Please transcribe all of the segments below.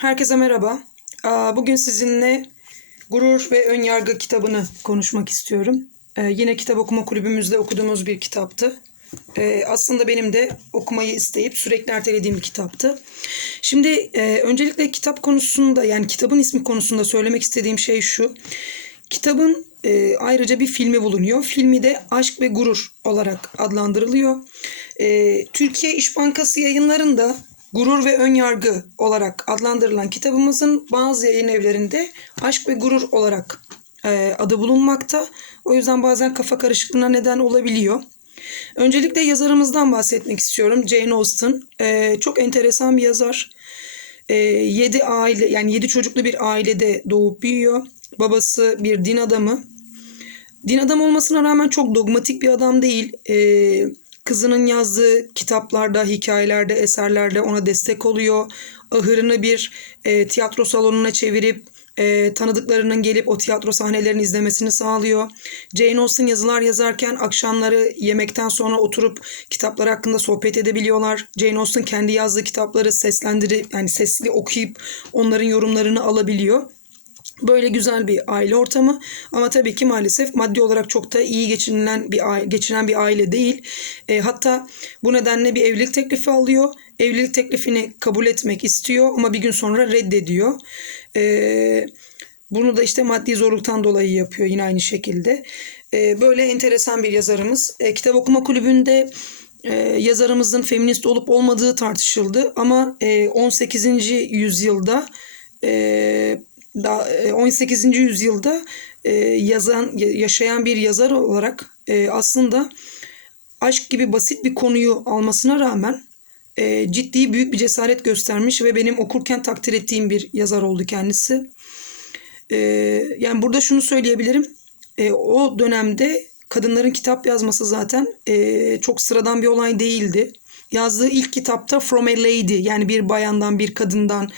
Herkese merhaba. Bugün sizinle Gurur ve Önyargı kitabını konuşmak istiyorum. Ee, yine kitap okuma kulübümüzde okuduğumuz bir kitaptı. Ee, aslında benim de okumayı isteyip sürekli ertelediğim bir kitaptı. Şimdi e, öncelikle kitap konusunda yani kitabın ismi konusunda söylemek istediğim şey şu. Kitabın e, ayrıca bir filmi bulunuyor. Filmi de Aşk ve Gurur olarak adlandırılıyor. E, Türkiye İş Bankası yayınlarında Gurur ve Önyargı olarak adlandırılan kitabımızın bazı yayın evlerinde Aşk ve Gurur olarak e, adı bulunmakta. O yüzden bazen kafa karışıklığına neden olabiliyor. Öncelikle yazarımızdan bahsetmek istiyorum. Jane Austen. E, çok enteresan bir yazar. E, yedi aile yani yedi çocuklu bir ailede doğup büyüyor. Babası bir din adamı. Din adamı olmasına rağmen çok dogmatik bir adam değil. Ee, kızının yazdığı kitaplarda, hikayelerde, eserlerde ona destek oluyor. Ahırını bir e, tiyatro salonuna çevirip e, tanıdıklarının gelip o tiyatro sahnelerini izlemesini sağlıyor. Jane Austen yazılar yazarken akşamları yemekten sonra oturup kitaplar hakkında sohbet edebiliyorlar. Jane Austen kendi yazdığı kitapları seslendirip yani sesli okuyup onların yorumlarını alabiliyor. Böyle güzel bir aile ortamı ama tabii ki maalesef maddi olarak çok da iyi geçinilen bir aile, geçinen bir aile değil. E, hatta bu nedenle bir evlilik teklifi alıyor. Evlilik teklifini kabul etmek istiyor ama bir gün sonra reddediyor. E, bunu da işte maddi zorluktan dolayı yapıyor yine aynı şekilde. E, böyle enteresan bir yazarımız. E, kitap okuma kulübünde e, yazarımızın feminist olup olmadığı tartışıldı ama e, 18. yüzyılda e, 18. yüzyılda e, yazan yaşayan bir yazar olarak e, aslında aşk gibi basit bir konuyu almasına rağmen e, ciddi büyük bir cesaret göstermiş ve benim okurken takdir ettiğim bir yazar oldu kendisi. E, yani burada şunu söyleyebilirim. E, o dönemde kadınların kitap yazması zaten e, çok sıradan bir olay değildi. Yazdığı ilk kitapta From a Lady yani bir bayandan bir kadından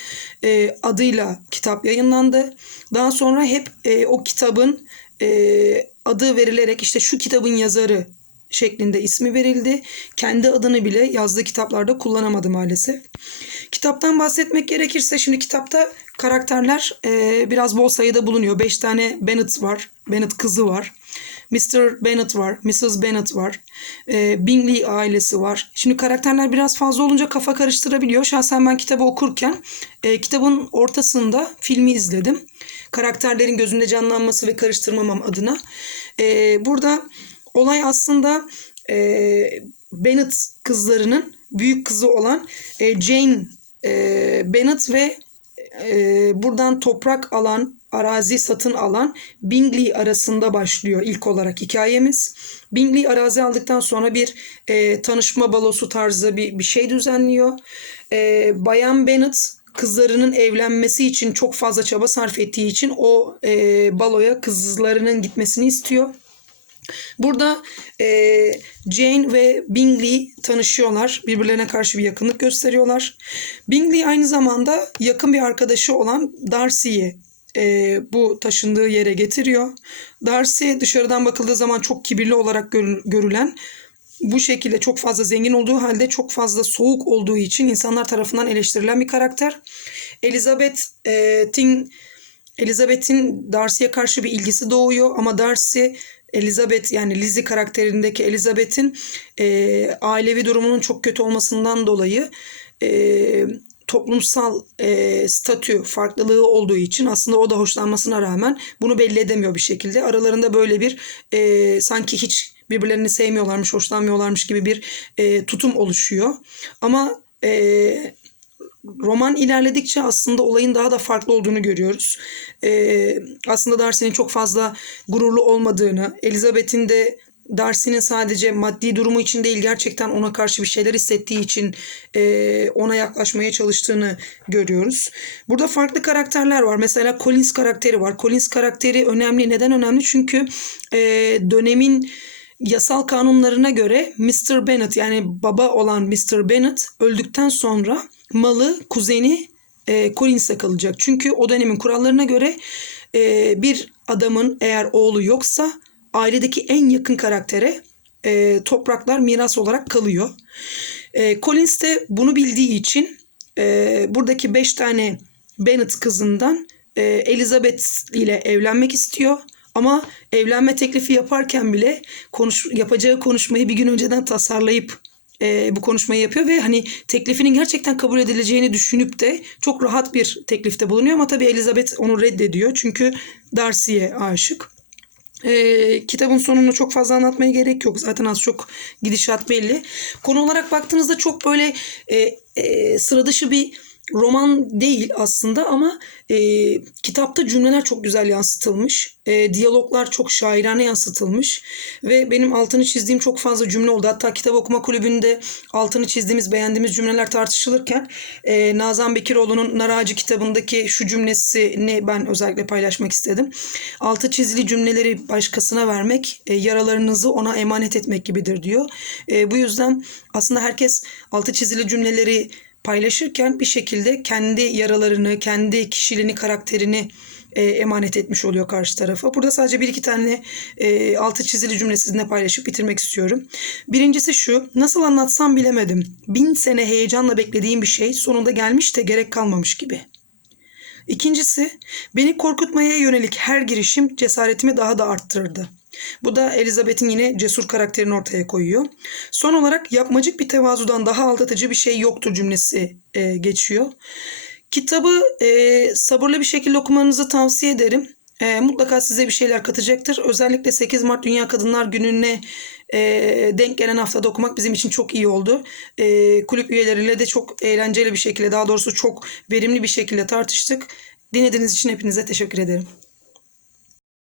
e, adıyla kitap yayınlandı. Daha sonra hep e, o kitabın e, adı verilerek işte şu kitabın yazarı şeklinde ismi verildi. Kendi adını bile yazdığı kitaplarda kullanamadı maalesef. Kitaptan bahsetmek gerekirse şimdi kitapta karakterler e, biraz bol sayıda bulunuyor. Beş tane Bennet var. Bennet kızı var. Mr. Bennet var, Mrs. Bennet var, e, Bingley ailesi var. Şimdi karakterler biraz fazla olunca kafa karıştırabiliyor. Şahsen ben kitabı okurken e, kitabın ortasında filmi izledim. Karakterlerin gözünde canlanması ve karıştırmamam adına. E, burada olay aslında e, Bennet kızlarının büyük kızı olan e, Jane e, Bennet ve e, buradan toprak alan, arazi satın alan Bingley arasında başlıyor ilk olarak hikayemiz. Bingley arazi aldıktan sonra bir e, tanışma balosu tarzı bir, bir şey düzenliyor. E, Bayan Bennet kızlarının evlenmesi için çok fazla çaba sarf ettiği için o e, baloya kızlarının gitmesini istiyor. Burada e, Jane ve Bingley tanışıyorlar. Birbirlerine karşı bir yakınlık gösteriyorlar. Bingley aynı zamanda yakın bir arkadaşı olan Darcy'yi e, bu taşındığı yere getiriyor. Darcy dışarıdan bakıldığı zaman çok kibirli olarak gör, görülen bu şekilde çok fazla zengin olduğu halde çok fazla soğuk olduğu için insanlar tarafından eleştirilen bir karakter. Elizabeth'in Elizabeth'in Darcy'ye karşı bir ilgisi doğuyor ama Darcy Elizabeth yani Lizzie karakterindeki Elizabeth'in e, ailevi durumunun çok kötü olmasından dolayı e, toplumsal e, statü farklılığı olduğu için aslında o da hoşlanmasına rağmen bunu belli edemiyor bir şekilde. Aralarında böyle bir e, sanki hiç birbirlerini sevmiyorlarmış, hoşlanmıyorlarmış gibi bir e, tutum oluşuyor. Ama e, roman ilerledikçe aslında olayın daha da farklı olduğunu görüyoruz. Ee, aslında Darcy'nin çok fazla gururlu olmadığını, Elizabeth'in de Darcy'nin sadece maddi durumu için değil gerçekten ona karşı bir şeyler hissettiği için e, ona yaklaşmaya çalıştığını görüyoruz. Burada farklı karakterler var. Mesela Collins karakteri var. Collins karakteri önemli. Neden önemli? Çünkü e, dönemin yasal kanunlarına göre Mr. Bennet yani baba olan Mr. Bennet öldükten sonra malı kuzeni e, Collins'e kalacak. Çünkü o dönemin kurallarına göre e, bir adamın eğer oğlu yoksa ailedeki en yakın karaktere e, topraklar miras olarak kalıyor. E, Collins de bunu bildiği için e, buradaki beş tane Bennet kızından e, Elizabeth ile evlenmek istiyor. Ama evlenme teklifi yaparken bile konuş, yapacağı konuşmayı bir gün önceden tasarlayıp e, bu konuşmayı yapıyor ve hani teklifinin gerçekten kabul edileceğini düşünüp de çok rahat bir teklifte bulunuyor ama tabii Elizabeth onu reddediyor çünkü Darcy'ye aşık. E, kitabın sonunu çok fazla anlatmaya gerek yok. Zaten az çok gidişat belli. Konu olarak baktığınızda çok böyle e, e, sıra dışı bir roman değil aslında ama e, kitapta cümleler çok güzel yansıtılmış. E, diyaloglar çok şairane yansıtılmış. Ve benim altını çizdiğim çok fazla cümle oldu. Hatta kitap okuma kulübünde altını çizdiğimiz, beğendiğimiz cümleler tartışılırken e, Nazan Bekiroğlu'nun Nar Ağacı kitabındaki şu cümlesini ben özellikle paylaşmak istedim. Altı çizili cümleleri başkasına vermek, e, yaralarınızı ona emanet etmek gibidir diyor. E, bu yüzden aslında herkes altı çizili cümleleri paylaşırken bir şekilde kendi yaralarını, kendi kişiliğini, karakterini e, emanet etmiş oluyor karşı tarafa. Burada sadece bir iki tane e, altı çizili cümle sizinle paylaşıp bitirmek istiyorum. Birincisi şu, nasıl anlatsam bilemedim. Bin sene heyecanla beklediğim bir şey sonunda gelmiş de gerek kalmamış gibi. İkincisi, beni korkutmaya yönelik her girişim cesaretimi daha da arttırırdı. Bu da Elizabeth'in yine cesur karakterini ortaya koyuyor. Son olarak yapmacık bir tevazudan daha aldatıcı bir şey yoktur cümlesi e, geçiyor. Kitabı e, sabırlı bir şekilde okumanızı tavsiye ederim. E, mutlaka size bir şeyler katacaktır. Özellikle 8 Mart Dünya Kadınlar Günü'ne e, denk gelen haftada okumak bizim için çok iyi oldu. E, kulüp üyeleriyle de çok eğlenceli bir şekilde daha doğrusu çok verimli bir şekilde tartıştık. Dinlediğiniz için hepinize teşekkür ederim.